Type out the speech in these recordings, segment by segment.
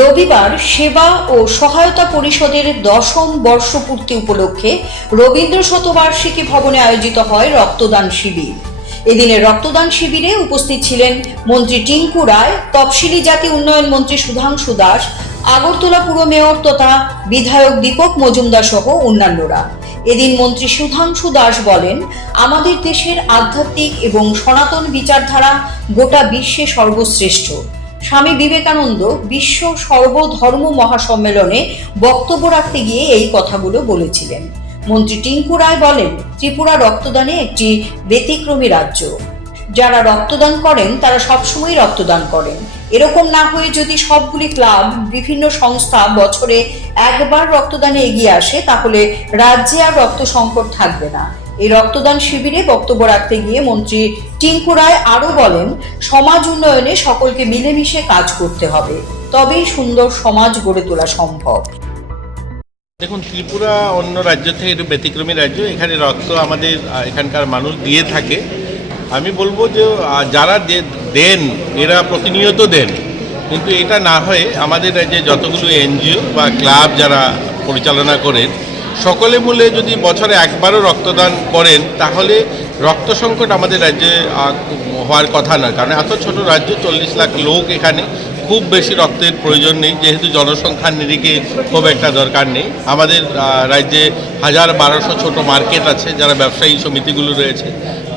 রবিবার সেবা ও সহায়তা পরিষদের 10ম বর্ষপূর্তি উপলক্ষে রবীন্দ্র শতবার্ষিকী ভবনে আয়োজিত হয় রক্তদান শিবির। এদিনের রক্তদান শিবিরে উপস্থিত ছিলেন মন্ত্রী টিঙ্কু রায়, তফসিলি জাতি উন্নয়ন মন্ত্রী সুধাংশু দাস, আগরতলা পুর মেয়র তথা বিধায়ক দীপক মজুমদার সহ অন্যান্যরা। এদিন মন্ত্রী সুধাংশু দাস বলেন, আমাদের দেশের আধ্যাত্মিক এবং সনাতন বিচারধারা গোটা বিশ্বে সর্বশ্রেষ্ঠ। স্বামী বিবেকানন্দ বিশ্ব সর্বধর্ম মহাসম্মেলনে বক্তব্য রাখতে গিয়ে এই কথাগুলো বলেছিলেন। মন্ত্রী টিঙ্কু রায় বলেন, ত্রিপুরা রক্তদানে একটি ব্যতিক্রমী রাজ্য। যারা রক্তদান করেন তারা সবসময় রক্তদান করেন। এরকম না হয়ে যদি সবগুলি ক্লাব, বিভিন্ন সংস্থা বছরে একবার রক্তদানে এগিয়ে আসে, তাহলে রাজ্যে আর রক্ত সংকট থাকবে না। এই রক্তদান শিবিরে বক্তব্য রাখতে গিয়ে মন্ত্রী টিঙ্কু রায় আরো বলেন, সমাজ উন্নয়নে সকলকে মিলেমিশে কাজ করতে হবে, তবেই সুন্দর সমাজ গড়ে তোলা সম্ভব। দেখুন, ত্রিপুরা অন্য রাজ্য থেকে একটু ব্যতিক্রমী রাজ্য। এখানে রক্ত আমাদের এখানকার মানুষ দিয়ে থাকে। আমি বলবো যে যারা দেন এরা প্রতিনিয়ত দেন, কিন্তু এটা না হয়ে আমাদের রাজ্যে যতগুলো এনজিও বা ক্লাব যারা পরিচালনা করেন, সকলে মিলে যদি বছরে একবারও রক্তদান করেন, তাহলে রক্ত সংকট আমাদের রাজ্যে হওয়ার কথা নয়। কারণ এত ছোট রাজ্য, 40 লাখ লোক, এখানে খুব বেশি রক্তের প্রয়োজন নেই, যেহেতু জনসংখ্যার নিরিখে খুব একটা দরকার নেই। আমাদের রাজ্যে 1000-1200 ছোট মার্কেট আছে, যারা ব্যবসায়ী সমিতিগুলো রয়েছে,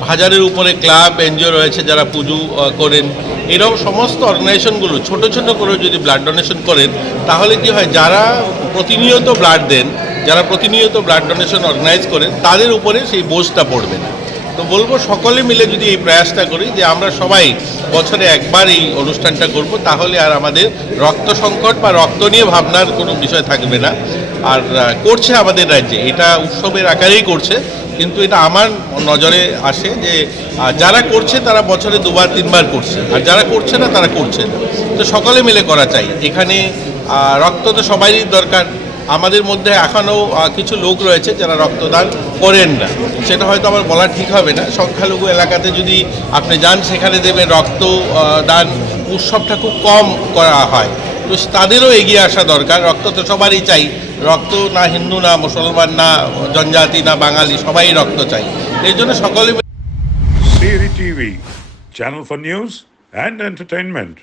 1000-এর উপরে ক্লাব এনজিও রয়েছে যারা পুজো করেন। এরকম সমস্ত অর্গানাইজেশনগুলো ছোট ছোট করে যদি ব্লাড ডোনেশন করেন, তাহলে কি হয়, যারা প্রতিনিয়ত ব্লাড দেন, যারা প্রতিনিয়ত ব্লাড ডোনেশন অর্গানাইজ করেন, তাদের উপরে সেই বোঝটা পড়বে না। তো বলবো, সকলে মিলে যদি এই প্রয়াসটা করি যে আমরা সবাই বছরে একবার এই অনুষ্ঠানটা করব, তাহলে আর আমাদের রক্ত সংকট বা রক্ত নিয়ে ভাবনার কোনো বিষয় থাকবে না। আর করছে আমাদের রাজ্যে, এটা উৎসবের আকারেই করছে, কিন্তু এটা আমার নজরে আসে যে যারা করছে তারা বছরে 2-3বার করছে, আর যারা করছে না তারা করছে না। তো সকলে মিলে করা চাই। এখানে রক্ত তো সবারই দরকার। আমাদের মধ্যে এখনও কিছু লোক রয়েছে যারা রক্তদান করেন না, সেটা হয়তো আমার বলা ঠিক হবে না। সংখ্যালঘু এলাকাতে যদি আপনি যান, সেখানে দেবেন রক্তদান উৎসবটা খুব কম করা হয়। তো তাদেরও এগিয়ে আসা দরকার। রক্ত তো সবারই চাই। রক্ত না হিন্দু, না মুসলমান, না জনজাতি, না বাঙালি, সবাই রক্ত চাই। এই জন্য সকলে Siri TV, channel for news and entertainment.